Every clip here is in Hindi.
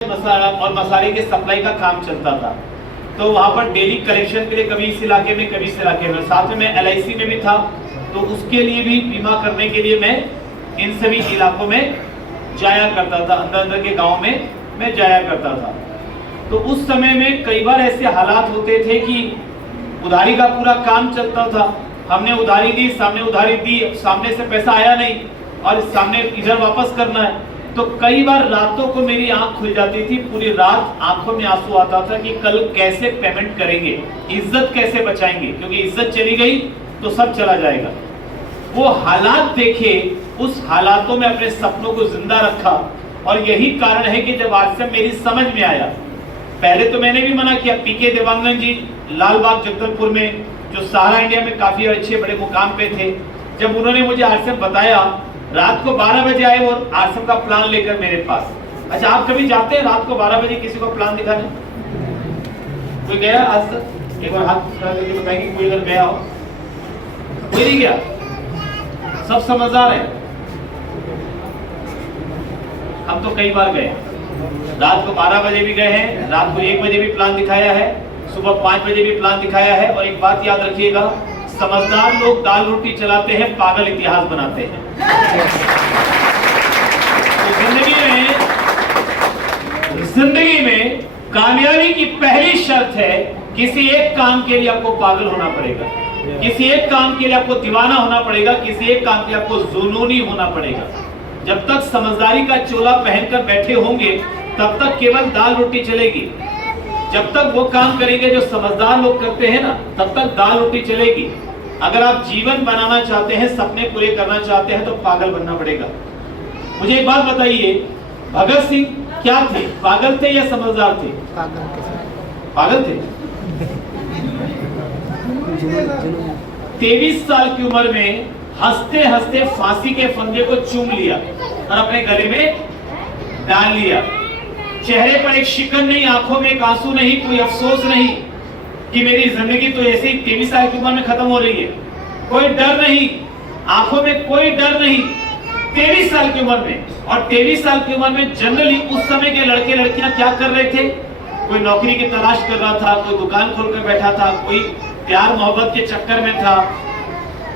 मसाला और मसाले के सप्लाई का काम चलता था, तो वहाँ पर डेली कलेक्शन के लिए कभी इस इलाके में कभी इस इलाके में, साथ में मैं LIC में भी था, तो उसके लिए भी बीमा करने के लिए मैं इन सभी इलाकों में जाया करता था, अंदर अंदर के गांव में मैं जाया करता था। तो उस समय में कई बार ऐसे हालात होते थे कि उधारी का पूरा काम चलता था, हमने उधारी दी, सामने से पैसा आया नहीं और सामने इधर वापस करना है, तो कई बार रातों को मेरी आंख खुल जाती थी, पूरी रात आंखों में आंसू आता था कि कल कैसे पेमेंट करेंगे, इज्जत कैसे बचाएंगे, क्योंकि इज्जत चली गई तो सब चला जाएगा। वो हालात देखे, उस हालातों में अपने सपनों को जिंदा रखा, और यही कारण है कि जब आज से मेरी समझ में आया, पहले तो मैंने भी मना किया। PK देवांगन जी लालबाग जगदलपुर में, जो सहारा इंडिया में काफी अच्छे बड़े मुकाम पे थे, जब उन्होंने मुझे आरसीएम बताया, रात को 12 बजे आए और आरसीएम का प्लान लेकर मेरे पास। अच्छा, आप कभी जाते हैं रात को 12 बजे किसी को प्लान दिखाने? कोई गया आज तक? एक बार हाथ खड़ा करके बताएंगे कोई अगर गया हो। कोई नहीं गया? सब समझदार है। हम तो कई बार गए, रात को 12 बजे भी गए हैं, रात को 1 बजे भी प्लान दिखाया है, सुबह 5 बजे भी प्लान दिखाया है। और एक बात याद रखिएगा, समझदार लोग दाल रोटी चलाते हैं, पागल इतिहास बनाते हैं। तो जिंदगी में कामयाबी की पहली शर्त है, किसी एक काम के लिए आपको पागल होना पड़ेगा, किसी एक काम के लिए आपको दीवाना होना पड़ेगा, किसी एक काम के लिए आपको जुनूनी होना पड़ेगा। जब तक समझदारी का चोला पहनकर बैठे होंगे, तब तक केवल दाल रोटी चलेगी। जब तक वो काम करेंगे जो समझदार लोग करते हैं ना, तब तक दाल रोटी चलेगी। अगर आप जीवन बनाना चाहते हैं, सपने पूरे करना चाहते हैं, तो पागल बनना पड़ेगा। मुझे एक बात बताइए, भगत सिंह क्या थे, पागल थे या समझदार थे? पागल थे। 23 साल की उम्र में हंसते हंसते फांसी के फंदे को चूम लिया और अपने गले में डाल लिया। चेहरे पर एक शिकन नहीं, आंखों में एक आंसू नहीं, कोई अफसोस नहीं कि मेरी जिंदगी तो ऐसे ही 23 साल की उम्र में खत्म हो रही है। कोई डर नहीं, आंखों में कोई डर नहीं, 23 साल की उम्र में। और 23 साल की उम्र में जनरली उस समय के लड़के लड़कियां क्या कर रहे थे? कोई नौकरी की तलाश कर रहा था, कोई दुकान खोलकर बैठा था, कोई प्यार मोहब्बत के चक्कर में था।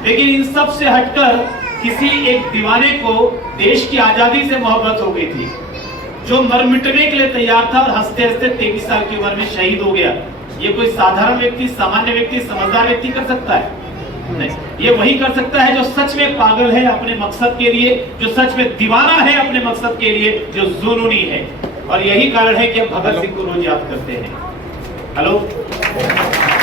लेकिन इन सब से हटकर किसी एक दीवाने को देश की आजादी से मोहब्बत हो गई थी, जो मर मिटने के लिए तैयार था और हंसते हंसते 23 साल की उम्र में शहीद हो गया। ये कोई साधारण व्यक्ति, सामान्य व्यक्ति, समझदार व्यक्ति कर सकता है? नहीं। ये वही कर सकता है जो सच में पागल है अपने मकसद के लिए, जो सच में दीवाना है अपने मकसद के लिए, जो जुनूनी है। और यही कारण है कि हम भगत सिंह को रोज याद करते हैं। हेलो।